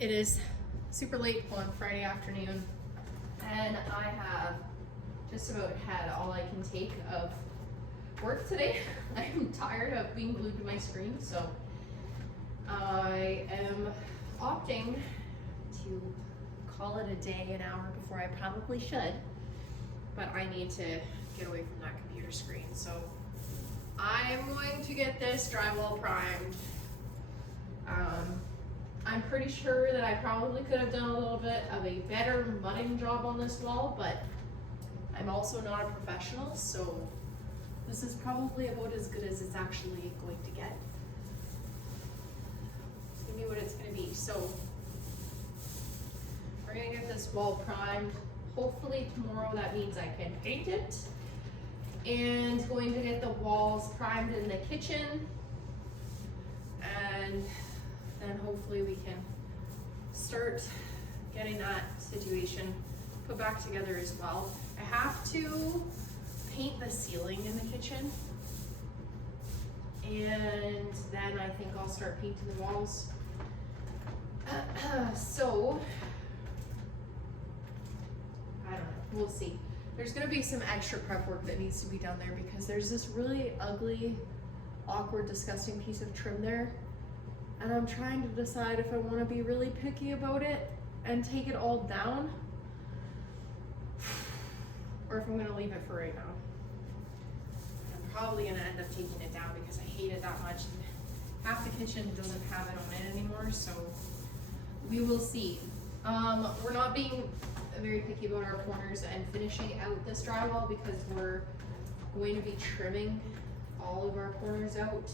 It is super late on Friday afternoon, and I have just about had all I can take of work today. I'm tired of being glued to my screen, so I am opting to call it a day an hour before I probably should, but I need to get away from that computer screen. So I'm going to get this drywall primed. I'm pretty sure that I probably could have done a little bit of a better mudding job on this wall, but I'm also not a professional, so this is probably about as good as it's actually going to get. It's gonna be what it's gonna be. So we're gonna get this wall primed. Hopefully tomorrow that means I can paint it. And going to get the walls primed in the kitchen. And then hopefully we can start getting that situation put back together as well. I have to paint the ceiling in the kitchen, and then I think I'll start painting the walls. So I don't know, we'll see. There's gonna be some extra prep work that needs to be done there because there's this really ugly, awkward, disgusting piece of trim there. And I'm trying to decide if I want to be really picky about it and take it all down, or if I'm going to leave it for right now. I'm probably going to end up taking it down because I hate it that much. And half the kitchen doesn't have it on it anymore, so we will see. We're not being very picky about our corners and finishing out this drywall because we're going to be trimming all of our corners out.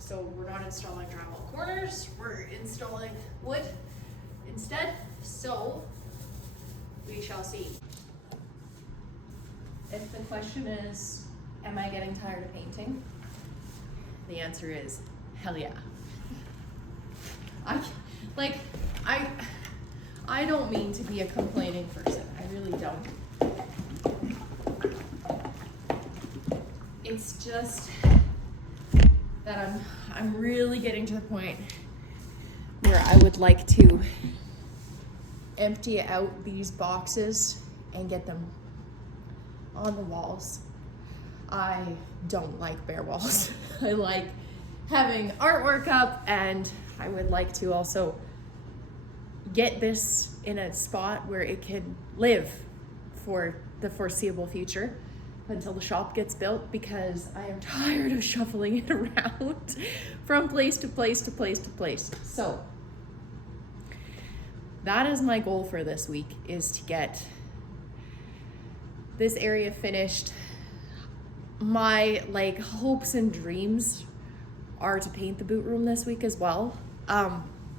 So we're not installing drywall corners, we're installing wood instead. So we shall see. If the question is, am I getting tired of painting? The answer is, hell yeah. I don't mean to be a complaining person, I really don't. It's just that I'm really getting to the point where I would like to empty out these boxes and get them on the walls. I don't like bare walls. I like having artwork up, and I would like to also get this in a spot where it can live for the foreseeable future until the shop gets built, because I am tired of shuffling it around from place to place to place to place. So that is my goal for this week, is to get this area finished. My hopes and dreams are to paint the boot room this week as well.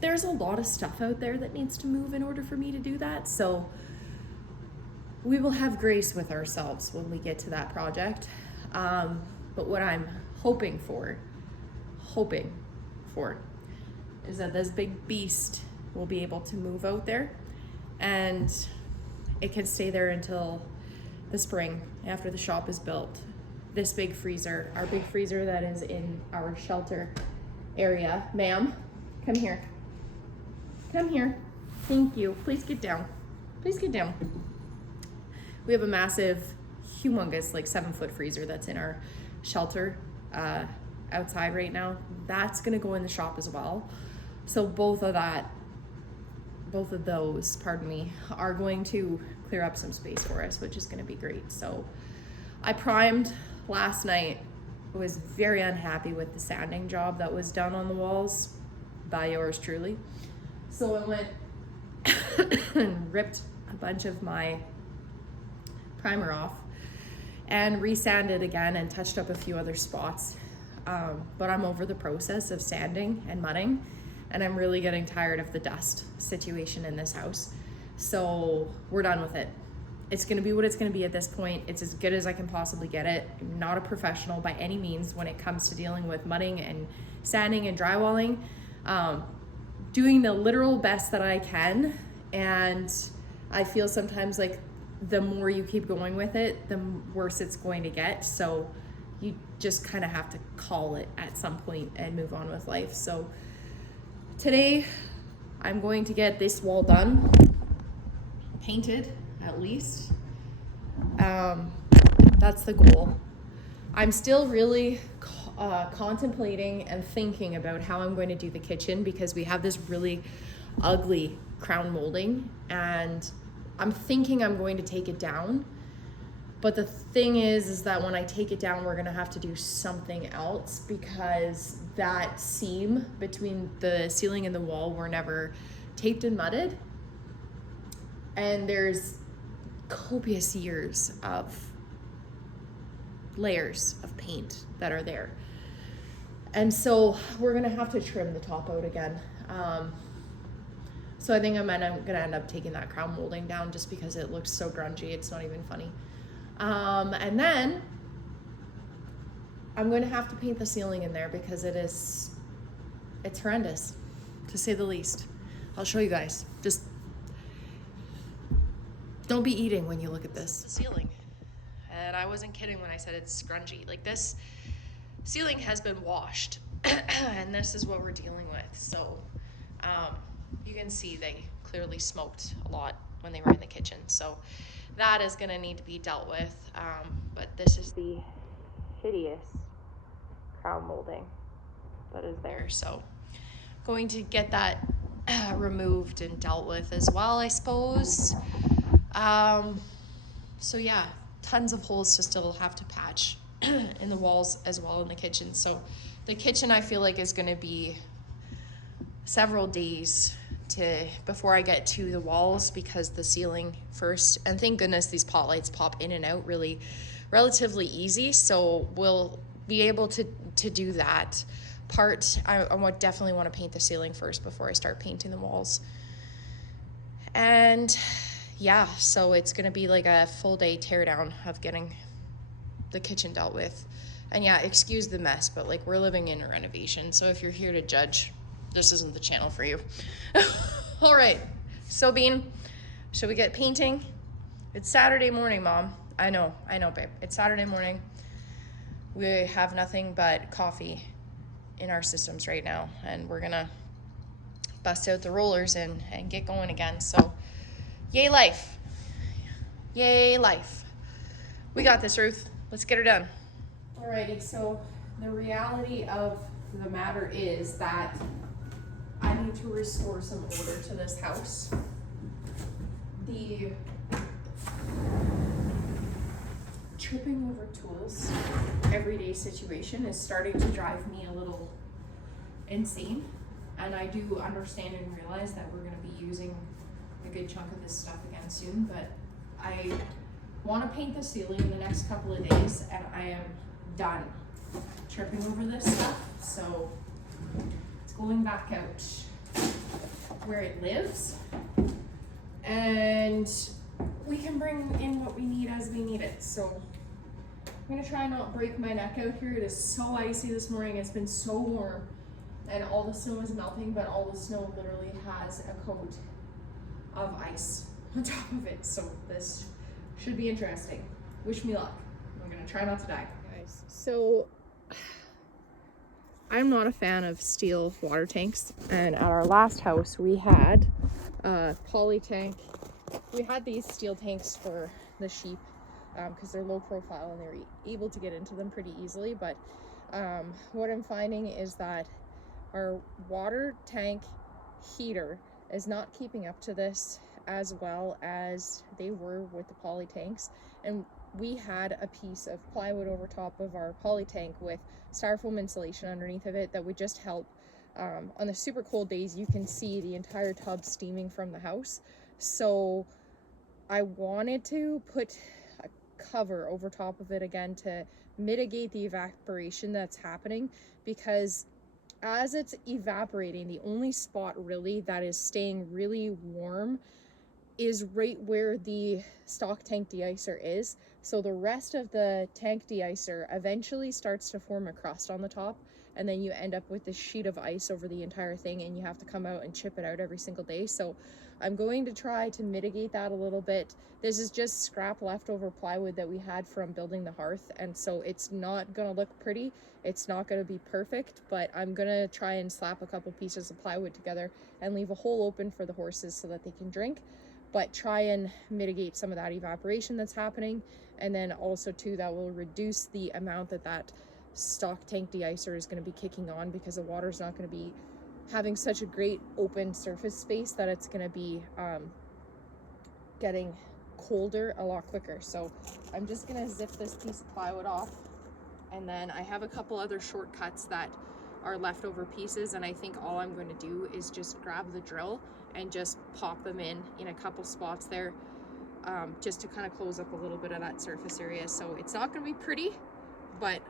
There's a lot of stuff out there that needs to move in order for me to do that, so we will have grace with ourselves when we get to that project. But what I'm hoping for is that this big beast will be able to move out there, and it can stay there until the spring after the shop is built. This big freezer, our big freezer that is in our shelter area. Ma'am, come here. Come here. Thank you. Please get down. Please get down. We have a massive, humongous, 7-foot freezer that's in our shelter outside right now. That's gonna go in the shop as well. So both of those, are going to clear up some space for us, which is gonna be great. So I primed last night. I was very unhappy with the sanding job that was done on the walls by yours truly. So I went and ripped a bunch of my primer off and resanded again and touched up a few other spots. But I'm over the process of sanding and mudding, and I'm really getting tired of the dust situation in this house. So we're done with it. It's gonna be what it's gonna be at this point. It's as good as I can possibly get it. I'm not a professional by any means when it comes to dealing with mudding and sanding and drywalling. Doing the literal best that I can, and I feel sometimes like the more you keep going with it, the worse it's going to get. So you just kind of have to call it at some point and move on with life. So today I'm going to get this wall done, painted at least. That's the goal. I'm still really contemplating and thinking about how I'm going to do the kitchen, because we have this really ugly crown molding, and I'm thinking I'm going to take it down. But the thing is that when I take it down, we're gonna have to do something else, because that seam between the ceiling and the wall were never taped and mudded. And there's copious years of layers of paint that are there. And so we're gonna have to trim the top out again. So I think I'm gonna end up taking that crown molding down, just because it looks so grungy, it's not even funny. And then I'm going to have to paint the ceiling in there, because it's horrendous, to say the least. I'll show you guys. Just don't be eating when you look at this. The ceiling. And I wasn't kidding when I said it's scrungy. Like, this ceiling has been washed and this is what we're dealing with. So you can see they clearly smoked a lot when they were in the kitchen. So that is going to need to be dealt with. But this is the hideous crown molding that is there. So going to get that removed and dealt with as well, I suppose. So yeah, tons of holes to still have to patch in the walls as well in the kitchen. So the kitchen, I feel like, is going to be several days before I get to the walls, because the ceiling first, and thank goodness these pot lights pop in and out relatively easy, so we'll be able to do that part. I would definitely want to paint the ceiling first before I start painting the walls. And yeah, so it's gonna be like a full day teardown of getting the kitchen dealt with. And yeah, excuse the mess, but like, we're living in a renovation, so if you're here to judge, this isn't the channel for you. All right, so Bean, should we get painting? It's Saturday morning, Mom. I know, babe. It's Saturday morning. We have nothing but coffee in our systems right now, and we're gonna bust out the rollers and get going again. So, yay life. Yay life. We got this, Ruth. Let's get her done. Alrighty, so the reality of the matter is that I need to restore some order to this house. The tripping over tools everyday situation is starting to drive me a little insane, and I do understand and realize that we're going to be using a good chunk of this stuff again soon, but I want to paint the ceiling in the next couple of days, and I am done tripping over this stuff. So it's going back out where it lives, and we can bring in what we need as we need it. So I'm gonna try not break my neck out here. It is so icy this morning. It's been so warm, and all the snow is melting, but all the snow literally has a coat of ice on top of it. So this should be interesting. Wish me luck. I'm gonna try not to die. Guys, so I'm not a fan of steel water tanks, and at our last house we had a poly tank. We had these steel tanks for the sheep because they're low profile and they're able to get into them pretty easily, but what I'm finding is that our water tank heater is not keeping up to this as well as they were with the poly tanks. And we had a piece of plywood over top of our poly tank with styrofoam insulation underneath of it that would just help. On the super cold days, you can see the entire tub steaming from the house. So I wanted to put a cover over top of it again to mitigate the evaporation that's happening, because as it's evaporating, the only spot really that is staying really warm is right where the stock tank de-icer is. So the rest of the tank de-icer eventually starts to form a crust on the top, and then you end up with this sheet of ice over the entire thing, and you have to come out and chip it out every single day. So I'm going to try to mitigate that a little bit. This is just scrap leftover plywood that we had from building the hearth, and so it's not gonna look pretty. It's not gonna be perfect, but I'm gonna try and slap a couple pieces of plywood together and leave a hole open for the horses so that they can drink, but try and mitigate some of that evaporation that's happening. And then also too, that will reduce the amount that stock tank de-icer is going to be kicking on, because the water's not going to be having such a great open surface space that it's going to be getting colder a lot quicker. So I'm just going to zip this piece of plywood off, and then I have a couple other shortcuts that are leftover pieces, and I think all I'm going to do is just grab the drill and just pop them in a couple spots there, just to kind of close up a little bit of that surface area. So it's not going to be pretty, but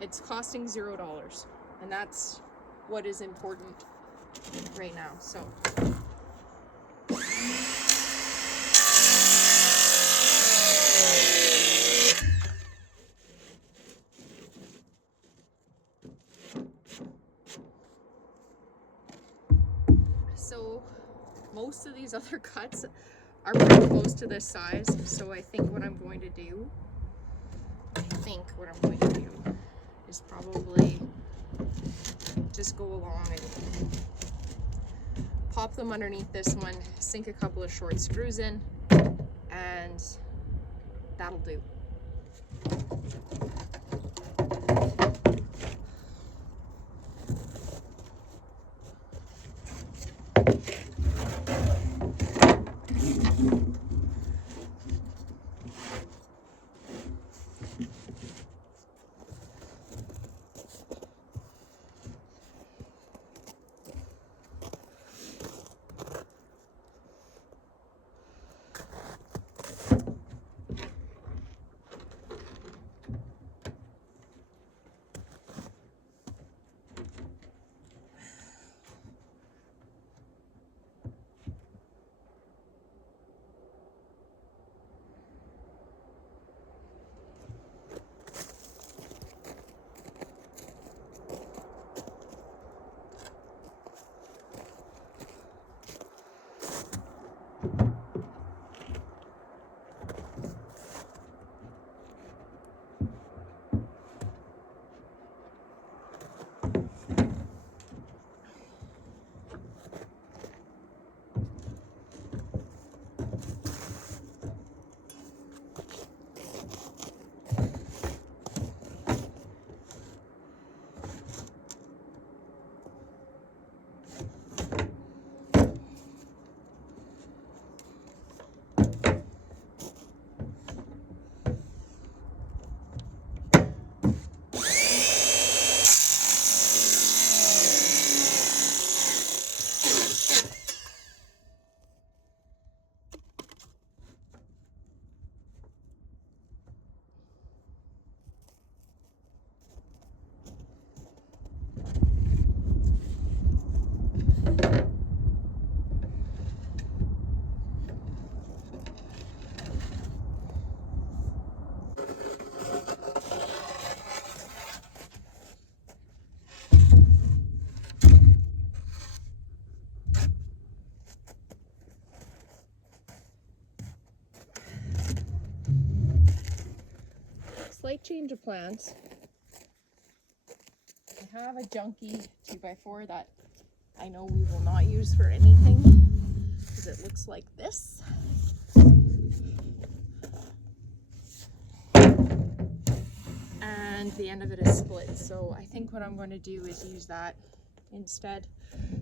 it's costing $0, and that's what is important right now. So most of these other cuts are pretty close to this size, so I think what I'm going to do is probably just go along and pop them underneath this one, sink a couple of short screws in, and that'll do. Slight change of plans. I have a junky 2x4 that I know we will not use for anything, because it looks like this. And the end of it is split, so I think what I'm going to do is use that instead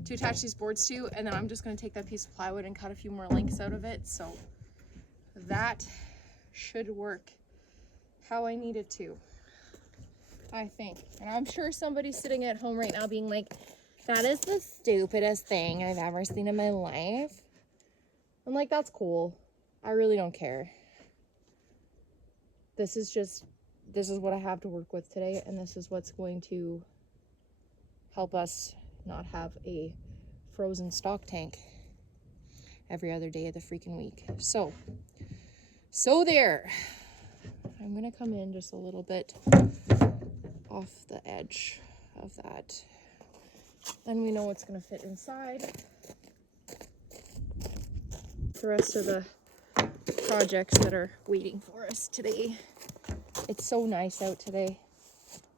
to attach these boards to, and then I'm just going to take that piece of plywood and cut a few more lengths out of it. So that should work how I need it to, I think. And I'm sure somebody's sitting at home right now being like, that is the stupidest thing I've ever seen in my life. I'm like, that's cool. I really don't care. This is what I have to work with today, and this is what's going to help us not have a frozen stock tank every other day of the freaking week. So there. I'm gonna come in just a little bit off the edge of that. Then we know what's gonna fit inside. The rest of the projects that are waiting for us today. It's so nice out today.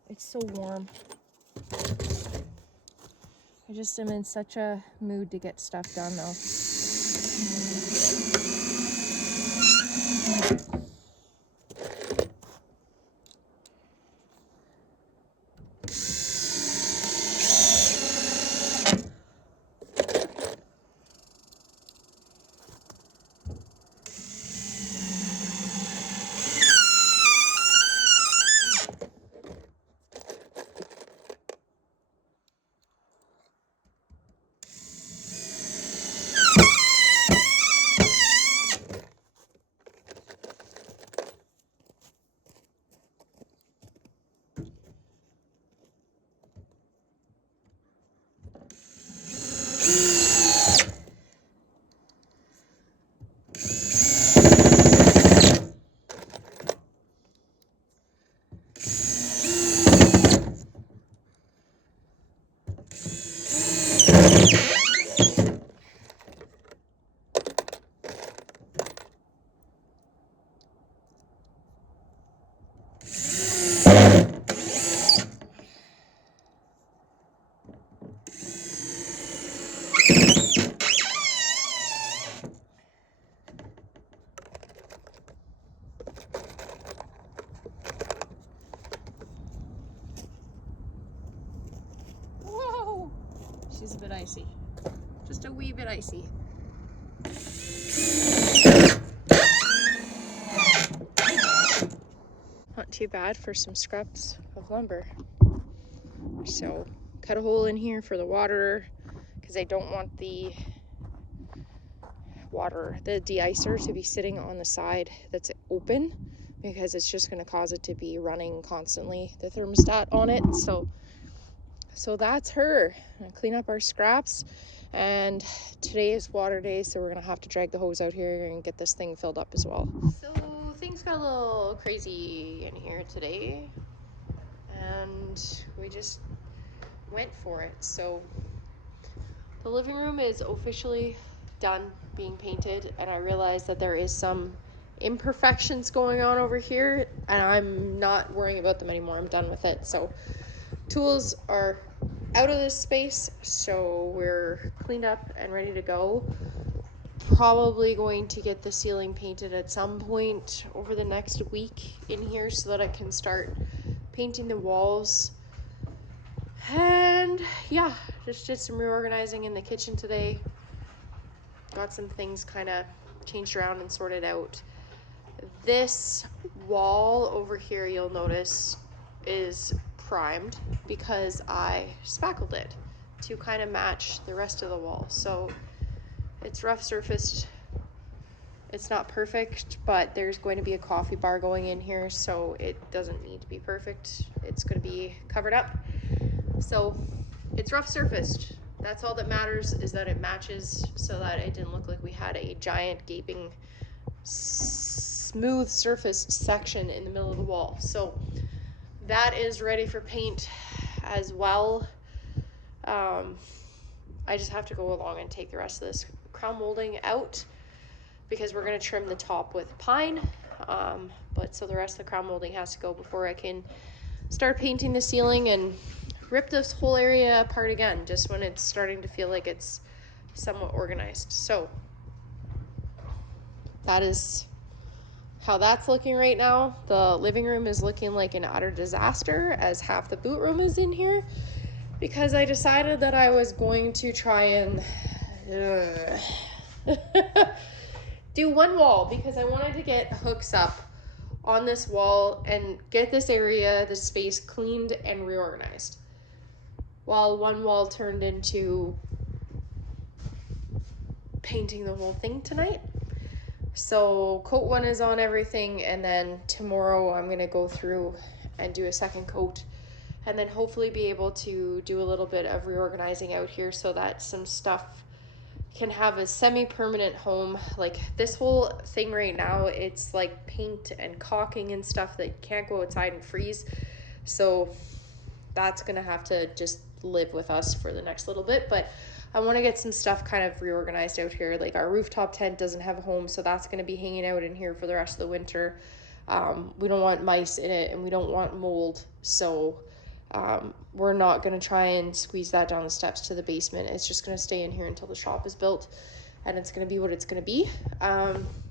It's so warm. I just am in such a mood to get stuff done though. Whoa! She's a bit icy. Just a wee bit icy. Not too bad for some scraps of lumber. So cut a hole in here for the water because I don't want the de-icer to be sitting on the side that's open, because it's just going to cause it to be running constantly, the thermostat on it. So that's her. I clean up our scraps, and today is water day, so we're gonna have to drag the hose out here and get this thing filled up as well. So things got a little crazy in here today, and we just went for it. So the living room is officially done being painted, and I realized that there is some imperfections going on over here, and I'm not worrying about them anymore. I'm done with it. So tools are out of this space, so we're cleaned up and ready to go. Probably going to get the ceiling painted at some point over the next week in here so that I can start painting the walls. And yeah, just did some reorganizing in the kitchen today. Got some things kind of changed around and sorted out. This wall over here, you'll notice, is primed because I spackled it to kind of match the rest of the wall. So it's rough surfaced. It's not perfect, but there's going to be a coffee bar going in here, so it doesn't need to be perfect. It's going to be covered up. So it's rough surfaced. That's all that matters, is that it matches so that it didn't look like we had a giant gaping smooth surfaced section in the middle of the wall. So that is ready for paint as well. I just have to go along and take the rest of this crown molding out because we're going to trim the top with pine. But so the rest of the crown molding has to go before I can start painting the ceiling and rip this whole area apart again, just when it's starting to feel like it's somewhat organized. So that is how that's looking right now. The living room is looking like an utter disaster, as half the boot room is in here, because I decided that I was going to try and do one wall, because I wanted to get hooks up on this wall and get this area, this space, cleaned and reorganized, while one wall turned into painting the whole thing tonight. So coat one is on everything, and then tomorrow I'm gonna go through and do a second coat, and then hopefully be able to do a little bit of reorganizing out here so that some stuff can have a semi-permanent home. Like this whole thing right now, it's like paint and caulking and stuff that can't go outside and freeze. So that's gonna have to just live with us for the next little bit. But I want to get some stuff kind of reorganized out here. Like our rooftop tent doesn't have a home, so that's gonna be hanging out in here for the rest of the winter. We don't want mice in it, and we don't want mold, so we're not going to try and squeeze that down the steps to the basement. It's just going to stay in here until the shop is built, and it's going to be what it's going to be.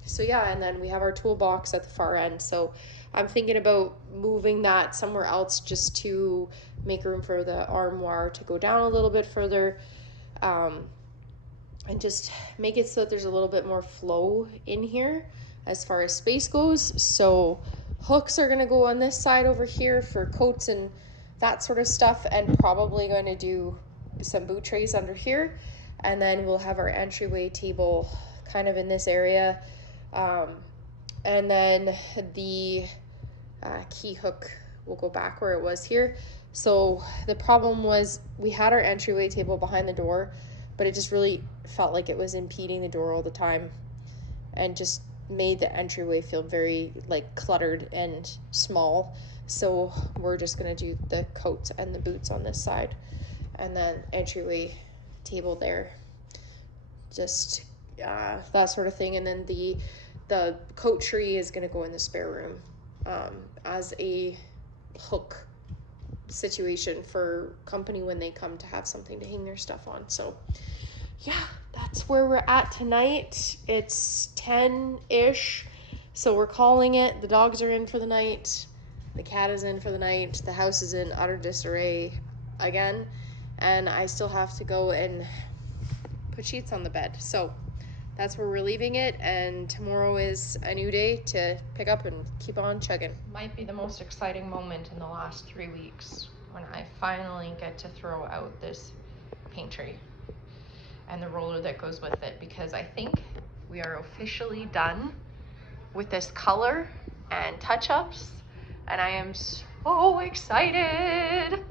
So yeah, and then we have our toolbox at the far end, so I'm thinking about moving that somewhere else just to make room for the armoire to go down a little bit further, and just make it so that there's a little bit more flow in here as far as space goes. So hooks are going to go on this side over here for coats and that sort of stuff, and probably going to do some boot trays under here, and then we'll have our entryway table kind of in this area, and then the key hook will go back where it was here. So the problem was we had our entryway table behind the door, but it just really felt like it was impeding the door all the time and just made the entryway feel very like cluttered and small. So we're just gonna do the coats and the boots on this side, and then entryway table there, just that sort of thing. And then the coat tree is gonna go in the spare room as a hook situation for company when they come to have something to hang their stuff on. So yeah, that's where we're at tonight. It's 10-ish, so we're calling it. The dogs are in for the night, the cat is in for the night, the house is in utter disarray again, and I still have to go and put sheets on the bed. So that's where we're leaving it, and tomorrow is a new day to pick up and keep on chugging. Might be the most exciting moment in the last 3 weeks when I finally get to throw out this paint tray and the roller that goes with it, because I think we are officially done with this color and touch-ups, and I am so excited.